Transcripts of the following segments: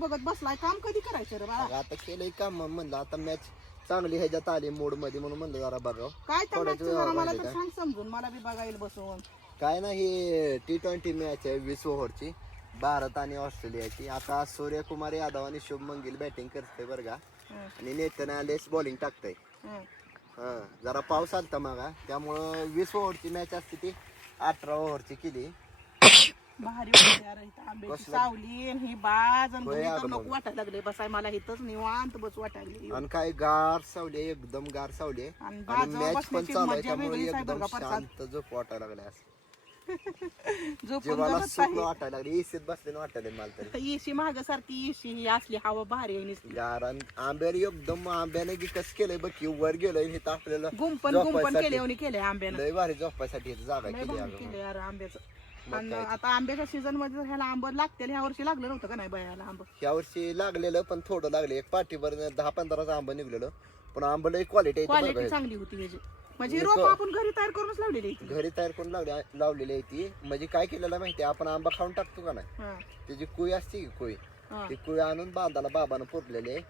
बघत बसलाय काम कधी करायचं रे बाळा? आता केलंय काम मग म्हणलं आता मॅच चांगली ह्याच्यात आली मोडमध्ये म्हणून म्हणलं जरा बघावं. काय त्या थोड्याच मॅचचं जरा वेळावर मला तर? सांग समजून मला बी बघायला बसवून. काय नाही टी ट्वेंटी मॅच आहे वीस ओव्हरची भारत आणि ऑस्ट्रेलियाची. आता सूर्यकुमार यादव आणि शुभमन गिल बॅटिंग करते बरं का. हं, आणि नेतन आलेस बॉलिंग टाकतंय. हं. हा जरा पाऊस आलता मग. त्यामुळं वीस ओव्हरची मॅच असते ती अठरा ओव्हरची केली. भारी वाटते यार इथं आंब्याची कसलं? सावली आणि ही बाज आणि होय घरी तर अगं नको मग. वाटायला लागले बसाय मला इथंच निवांत बस वाटायला. आणि काय गार सावली आहे, एकदम गार सावली आहे. आणि मॅच पण बसण्याची चालू आहे मजा त्यामुळे वेगळीच आहे एकदम प्रसाद शांत झोप वाटायला लागले झोपून जीवाला सुख वाटायला लागले एसीत बसलेलं वाटायला मला तरी येशी महाग सारखी येशी ही असली हवा भारी आहे नुसती गार आणि आंब्याने एकदम आंब्याने की कसं केलंय बघ की वर गेलोय हे तर आपल्याला गुंपन गुंपन झोपायसाठी. केले केले आंब्यानं लय भारी झोपायसाठी इथं जागा लय केली भारी अगं केले यार आंब्याचं आणि. आता आंब्याच्या सीझनमध्ये ह्याला आंबं लागतील. ह्या वर्षी लागलं नव्हतं का नाही बयाला आंब? या वर्षी लागलेलं पण थोडं लागले. एक पाठीभर दहा पंधराचं आंबा निघलेलं. पण आंबा क्वालिटी क्वालिटी चांगली होती ह्याची. म्हणजे रोप आपण घरी तयार करूनच लावलेली आहे ती. घरी तयार करून लावली लावलेली आहे ती. म्हणजे काय केलेलं माहिती आपण आंबा खाऊन टाकतो का नाही? हा, त्याची कुई असते की कुई हा. ती कुई आणून बांधाला बाबानं पुरलेली आहे.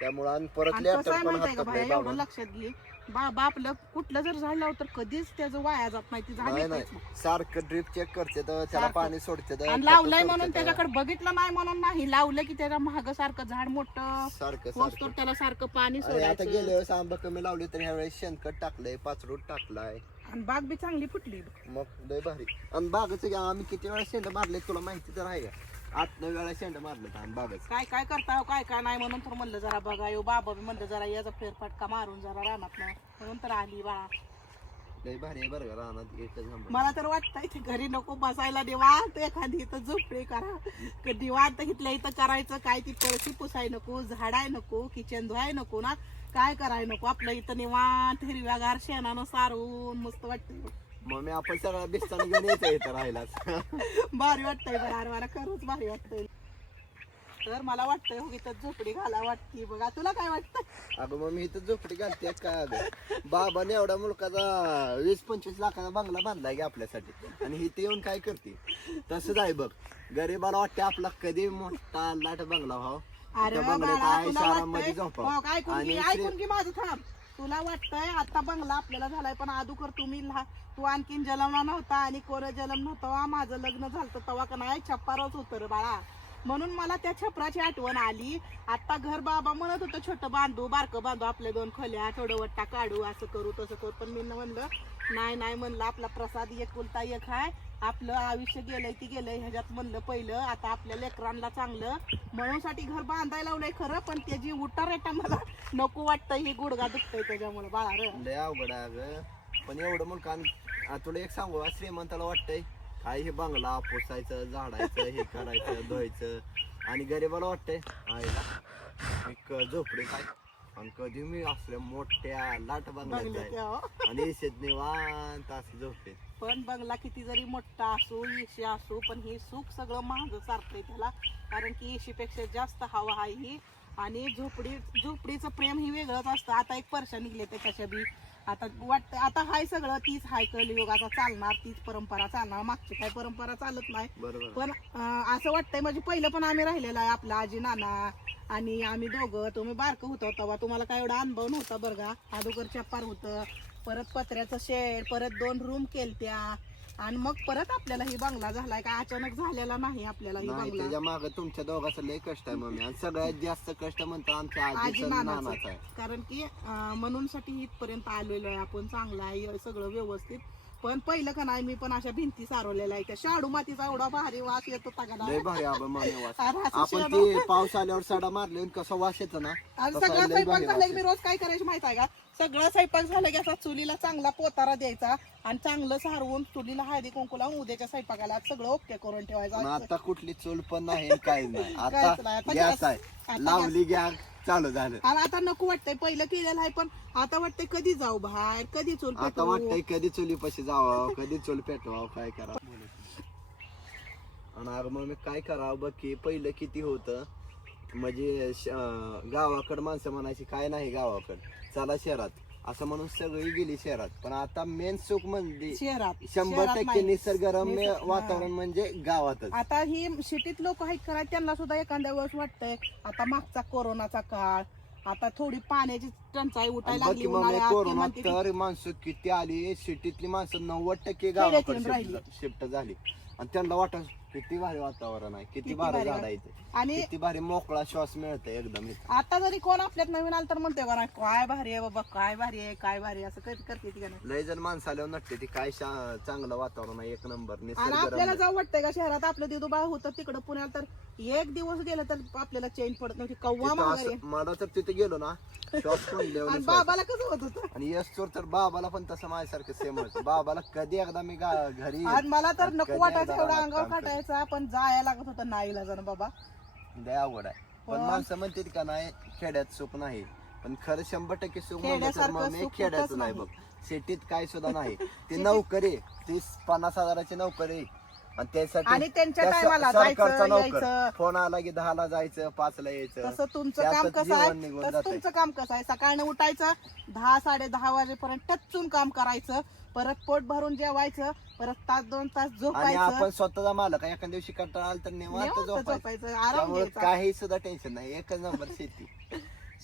त्यामुळे आणि परत आणि कसं लेटर आहे पण माहिती आहे का हातात भाया नाही एवढं बाबा लक्षात घे. बाबा आपलं कुठलं जर झाड लावलं तर कधीच त्याचं वाया जात नाही ती झाड नाही येतच सारखं ड्रिप चेक करते तर त्याला सारखं. पाणी सोडते तर आणि खतं लावलंय सोडते म्हणून तर त्याच्याकडे बघितलं नाही म्हणून नाही. लावलं की त्याच्या महाग सारखं झाड मोठं सारखं सारखं. त्याला सारखं पाणी आणि आता सोडायचं. गेल्या वेळेस आंबा कमी लावले तर ह्या वेळेस शेणखत टाकलंय पाचरूट टाकलाय. आणि बाग बी चांगली फुटली. मग लय भारी. आणि बागाचं आम्ही किती वेळा शेंड मारले तुला माहिती तर आहे का? नऊ वेळा शेंड मारलं आम्ही बागाचं काय काय करता हो, काय काय नाही म्हणून तर म्हणलं जरा बघा. येऊ बाबा बी म्हणलं जरा याचा फेरफटका मारून जरा रानात म्हणून तर आली बाळा लय भारी आहे बरं का रानात एकच आंबा मला तर वाटतंय ते घरी नको बसायला निवांत. एखादी इथं झोपडे करा. क- निवांत इथल्या इथं करायचं. काय ती पळशी पुसाय नको झाडाय नको किचन धुवाय नको ना. काय कराय नको? आपलं इथं निवांत हिरव्यागार शेणानं सारून मस्त वाटतंय. मग मी आपण सगळा बिस्ताना घेऊन यायचं इथं राहायलाच. भारी वाटतंय बरं अरे मला खरंच भारी वाटतंय. तर मला वाटतंय हो इथं झोपडी घाला वाटते. बघा तुला काय वाटतं अगं मग मी इथं झोपडी घालते काय अगं बाबाने एवढा मुलकाचा वीस पंचवीस लाखाचा बंगला बांधलाय की आपल्यासाठी. आणि इथे येऊन काय करते? तसंच आहे बघ. गरीबाला वाटते आपला कधी मोठा लाट बंगला व्हाव. अरे त्या बाळा, तुला वाटतंय- झोपावं. हो, काय ऐकून आणि घे, ऐकून माझं थांब. तुला वाटतंय आता बंगला आपल्याला झालाय पण अगोदर तुम्ही लहा- तू आणखीन जलमला नव्हता आणि कोर जलम नव्हतं. माझं लग्न झालं तेव्हा का नाही? छप्पारच होतं रे बाळा. म्हणून मला त्या छपराची आठवण आली. आता घर बाबा म्हणत होतं छोटं बांधू बारकं बांधू आपल्या दोन खोल्या थोडं वट्टा काढू असं करू तसं करू. पण मी म्हणलं नाही नाही म्हणलं आपला प्रसाद एक कुलता एक आहे आपलं आयुष्य गेलंय ती गेलंय ह्याच्यात म्हणलं पहिलं आता आपल्या लेकरांना चांगलं. म्हणून साठी घर बांधायला लावलंय खरं पण त्याची उठा रेटा मला नको वाटतं ही गुडगा दुखतय त्याच्यामुळे. बाळा रे. लय अवघड आहे अगं. पण एवढं मग काम आ, तुला एक सांगू का, श्रीमंताला वाटतंय काय हे बंगला पोसायचं झाडायचं हे करायचं धुवायचं. आणि गरीबाला वाटतंय आईला एक झोपडे काय आणि कधी मी असल्या मोठ्या लाट बंगल्यात बंगल्यात जाईल यावं. आणि शेत निवांत असे झोपते पण बंगला किती जरी मोठा असो एशी असो पण हे सुख सगळं महाग सारखंय त्याला. कारण की एशीपेक्षा जास्त हवा आहे ही. आणि झोपडी झोपडीचं प्रेम ही वेगळंच असतं. आता एक पर्शा निघले त्याच्या बी आता वाटतं आता हाय सगळं तीच हाय कलियुग आता चालणार तीच परंपरा चालणार मागची काय परंपरा चालत नाही. पण अं, असं वाटतंय म्हणजे पहिलं पण आम्ही राहिलेलं आहे आपला आजी नाना आणि आम्ही दोघं तुम्ही बारकं होतो तेव्हा तुम्हाला काय एवढा अनुभव नव्हता बरं का? अगोदर चप्पार होतं परत पत्र्याचं शेड परत दोन रूम केलत्या आणि मग परत आपल्याला ही बंगला झालाय. काय अचानक झालेला नाही आपल्याला ही नाही बंगला. त्याच्या माग तुमच्या दोघांचं लय कष्ट आहे मम्मी. आणि सगळ्यात जास्त कष्ट म्हणतो आमच्या आजी आजीचं नानाचं. नानाचं आहे कारण की म्हणून साठी इथपर्यंत आलेलो आहे आपण. चांगला आहे सगळं व्यवस्थित. पण पहिलं का नाही मी पण अशा भिंती सारवलेल्या आहेत. त्या शाडू मातीचा एवढा भारी वास येतो लय भारी आबा माने वास. अरे असं आपण ते पाऊस आल्यावर सडा मारले आणि कसा वास येतो ना आणि तसा सगळं लय स्वयंपाक भारी झालं की मी रोज काय करायचं माहीत आहे का? सगळं स्वयंपाक झालं की असा चुलीला चांगला पोतारा द्यायचा आणि चांगलं सारवून चुलीला हळदी कुंकू लावून उद्याच्या स्वयंपाकाला सगळं ओके करून ठेवायचं. पण. आता कुठली चूल पण नाही आणि काहीच नाही. काहीच आता नाही. आता गॅस गॅस- आहे. आता लावली गॅस. चालू झालं. आणि आता नको वाटतंय पहिलं केलेलं आहे पण आता वाटतंय कधी जाऊ बाहेर कधी चूल आता पेटवू? वाटतंय कधी चुलीपाशी जावं कधी चूल पेटवावं काय करावं? आणि अगं मग मी काय करावं बघ की पहिलं किती होतं म्हणजे श- अं, गावाकडं माणसं म्हणायची काय नाही गावाकडं चला शहरात. असं म्हणून सगळी गेली शहरात. पण आता मेन सुख म्हणजे शहरात शंभर शहरात टक्के नाही. निसर्गरम्य निसर्ग- वातावरण म्हणजे गावातच. आता ही सिटीत लोक आहेत करा त्यांना सुद्धा एखाद्या वेळेस वाटतंय आता मागचा कोरोनाचा काळ आता थोडी पाण्याची टंचाई उठायला लागली की मग उन्हाळ्यात. ती कोरोना म्हणते की तर माणसं किती आली सिटीतली माणसं नव्वद टक्के राहिली. शिफ्ट शिफ्ट झाली. आणि त्यांना वाटत किती भारी वातावरण आहे किती भारी झाड आहे इथे. आणि किती भारी मोकळा श्वास मिळतोय एकदम इथे. आता जरी कोण आपल्यात नवीन आलं तर म्हणते काय भारी आहे बाबा काय भारी आहे काय भारी आहे असं कधी करते ती का नाही लय जण माणसं आल्यावर नटते ती काय शा- चांगलं वातावरण आहे एक नंबर आणि आपल्याला जाऊ वाटतंय का शहरात आपलं दिदू बाळ होतं तिकडं पुण्यात तर एक दिवस गेलं तर आपल्याला चेंज पडत नव्हती कव्वा मला तर तिथे गेलो ना श्वास आणि कोंडल्यावर बाबाला कसं होत होतं? आणि यश चोर तर बाबाला पण तसं माझ्यासारखं सेम व्हायचं बाबाला कधी एकदा मी गा- घरी आणि मला तर नको वाटायचं एवढा अंगावर काम काटायचा पण जायला लागत होतं नाईला जण बाबा. लय अवघड आहे. पण. माणसं म्हणतात का नाही खेड्यात सुख नाही. पण खरं शंभर टक्के सुख म्हणलं तर खेड्यासारखं मग मी सुख खेड्याचं कुठंच नाही नाही. बघ. सिटीत काय सुद्धा नाही. ती नोकरी तीस पन्नास हजाराची नोकरी आणि त्यासाठी आणि त्यांच्या त्या टायमाला सरकारचा जायचं नोकर. यायचं. फोन आला की दहाला जायचं पाचला यायचं. तसं तुमचं त्यातच काम कसं जीवन आहे निघून तसं जातंय. तुमचं काम कसं आहे? सकाळनं उठायचं दहा साडे दहा वाजेपर्यंत टच्चून काम करायचं परत पोट भरून जेवायचं परत तास दोन तास आणि झोपायचं. आपण स्वतःचा मालक आहे. एखाद्या दिवशी कंटाळा आला तर निवांत निवांत झोपायचं. झोपायचं. आराम त्यामुळे घ्यायचा. काही सुद्धा टेन्शन नाही. एकच नंबर शेती.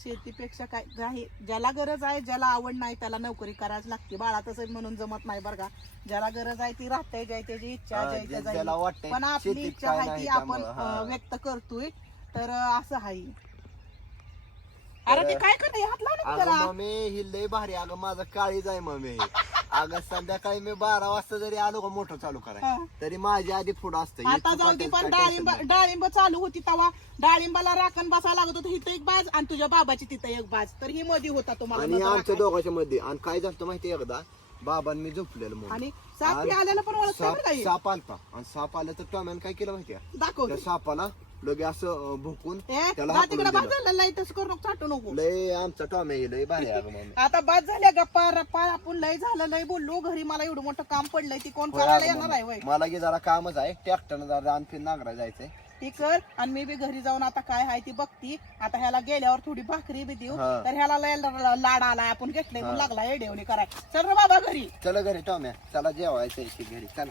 शेतीपेक्षा काय काही ज्याला गरज आहे ज्याला आवड नाही त्याला नोकरी करायच लागते. बाळा तसं म्हणून जमत नाही बरं का. ज्याला गरज आहे ती राहते ज्याची त्याची इच्छा ज्याची जे- त्याची ज्याला वाटतंय पण आपली इच्छा आहे ती आपण व्यक्त करतोय. तर असं आहे. अरे ते काय करते? हात लावू नको अगं जरा मम्मी ही लय भारी. अगं माझं काळीज आहे मम्मी. अगं संध्याकाळी मी बारा वाजता जरी आलो का मोठं चालू करायला. हा. तरी माझ्या आधी पुढं असतं. आता जाऊ दे पण डाळिंब. डाळिंब चालू होती तवा. डाळिंबाला राखण बसायला लागत होतं इथं एक बाज आणि तुझ्या बाबाची तिथं एक बाज. तर ही मध्ये होता तुम्हाला आणि आमच्या राखायला. दोघांच्या मध्ये आणि काय झालं माहिती एकदा? बाबां मी झोपलेलो म्हणून. आणि साप आणि आल्याला पण ओळखता साप बरं का हे? साप आलता. आणि साप आलं तर टॉमॅन काय केलं माहितीये? दाखव. त्या सापाला लगे असं भुकून त्याला हाकलून तिकडे दिलं. करू नको चाटू नको. लय आमचा टॉमे लय भारी आहे अगं मम्मी. आता बाद झाल्या गप्पा रप्पा आपण लय झालं लय बोललो घरी मला एवढं मोठं काम पडलंय ती कोण होय करायला येणार आहे मम्मी. मला की जरा कामच आहे ट्रॅक्टरनं जरा फिर नांगरा जायचंय. ती कर आणि मी बी घरी जाऊन आता काय आहे ती बघती. आता ह्याला गेल्यावर थोडी भाकरी बी देऊ. हा. तर ह्याला लय ल- लाड आलाय आपण घेतलंय म्हणून हा. लागला एडेवणी कराय चल रे बाबा घरी. चला घरी टॉम्या. चला जेवायचं घरी. चला.